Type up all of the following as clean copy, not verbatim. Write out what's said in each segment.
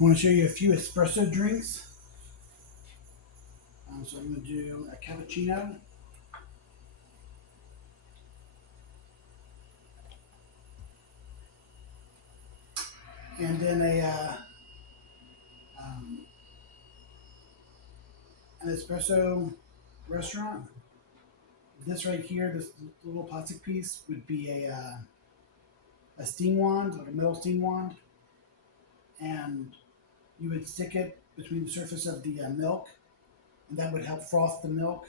I want to show you a few espresso drinks. So I'm going to do a cappuccino, and then um, an espresso restaurant. This right here, this little plastic piece, would be a steam wand, like a metal steam wand, and you would stick it between the surface of the milk, and that would help froth the milk.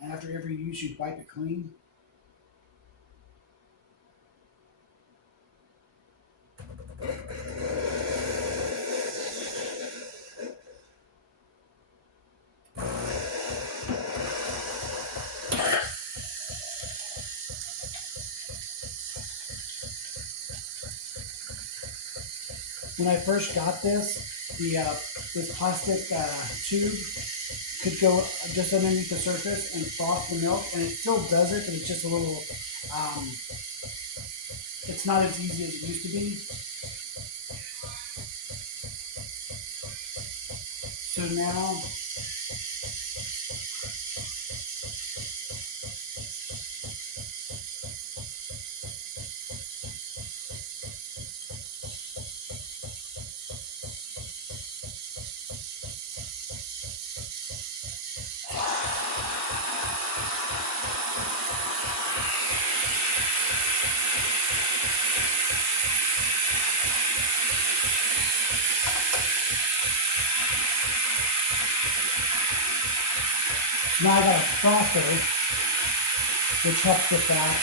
And after every use, you'd wipe it clean. When I first got this, the this plastic tube could go just underneath the surface and froth the milk, and it still does it, but it's just a little. Um, it's not as easy as it used to be. So now, now I got a frother, which helps with that.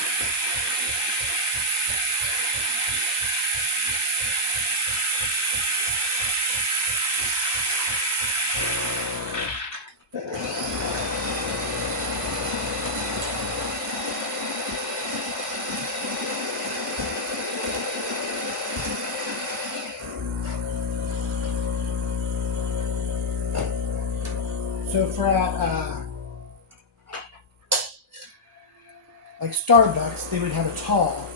So for like Starbucks, they would have a tall,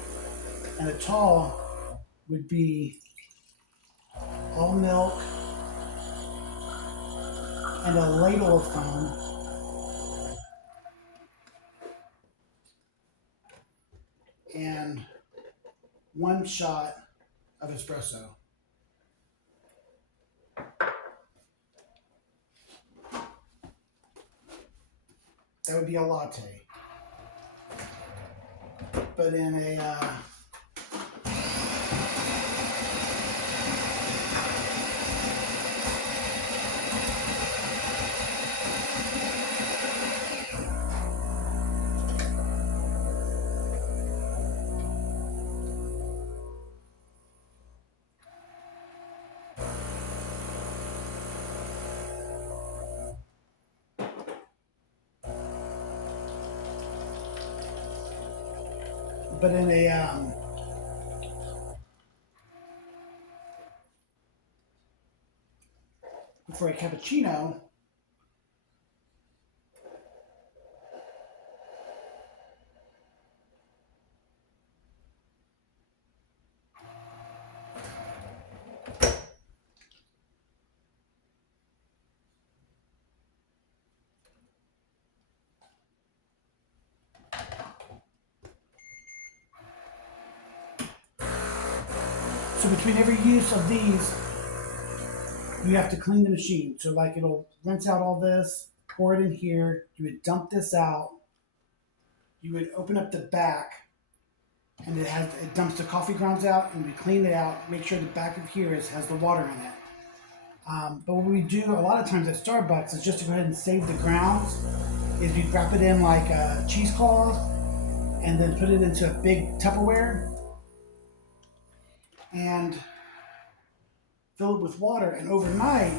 and a tall would be all milk and a ladle of foam and one shot of espresso. That would be a latte. But in a but in a for a cappuccino, so between every use of these, you have to clean the machine. So like it'll rinse out all this, pour it in here. You would dump this out. You would open up the back, and it dumps the coffee grounds out, and we clean it out. Make sure the back of here has the water in it. But what we do a lot of times at Starbucks is just to go ahead and save the grounds. Is we wrap it in like a cheesecloth, and then put it into a big Tupperware and fill it with water. And overnight,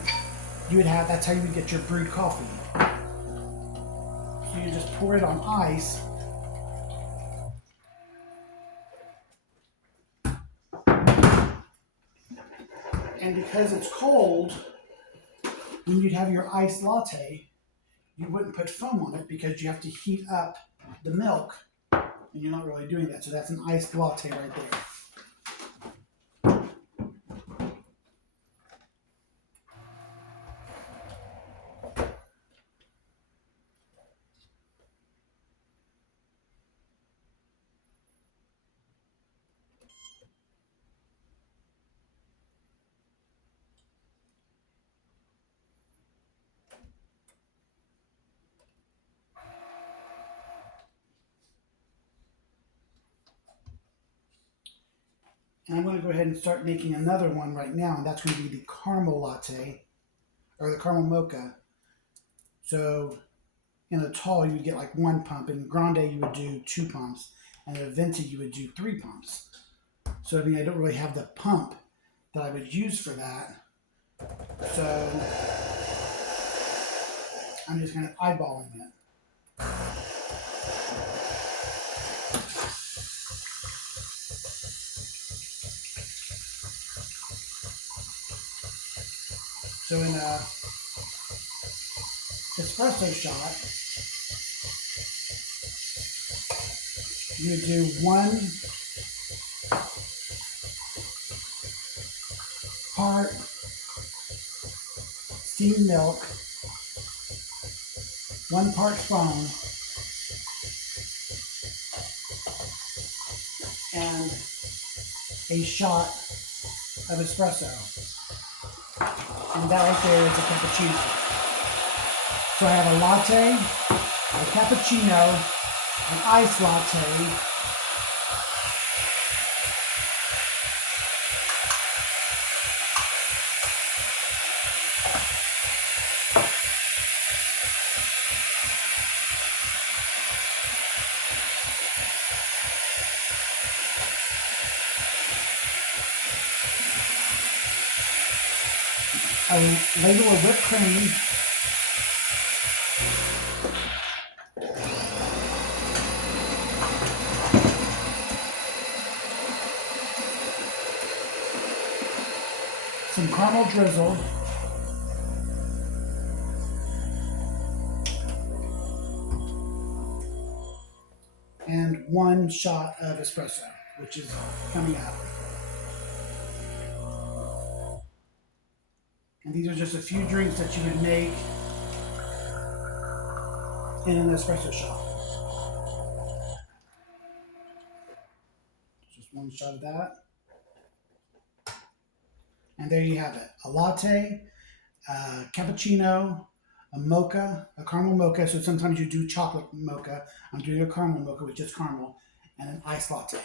you would have that's how you would get your brewed coffee. So you just pour it on ice, and because it's cold, when you'd have your iced latte, you wouldn't put foam on it because you have to heat up the milk, and you're not really doing that. So that's an iced latte right there. And I'm going to go ahead and start making another one right now, and that's going to be the caramel latte, or the caramel mocha. So in a tall, you would get like 1 pump. In grande, you would do 2 pumps. And in a venti, you would do 3 pumps. So I mean, I don't really have the pump that I would use for that. So I'm just kind of eyeballing it. So in a espresso shot, you would do 1 part steamed milk, 1 part foam, and a shot of espresso. And that right there is a cappuccino. So I have a latte, a cappuccino, an iced latte, a ladle of whipped cream, some caramel drizzle, and 1 shot of espresso, which is coming out. And these are just a few drinks that you would make in an espresso shot. Just 1 shot of that. And there you have it. A latte, a cappuccino, a mocha, a caramel mocha. So sometimes you do chocolate mocha. I'm doing a caramel mocha with just caramel, and an iced latte.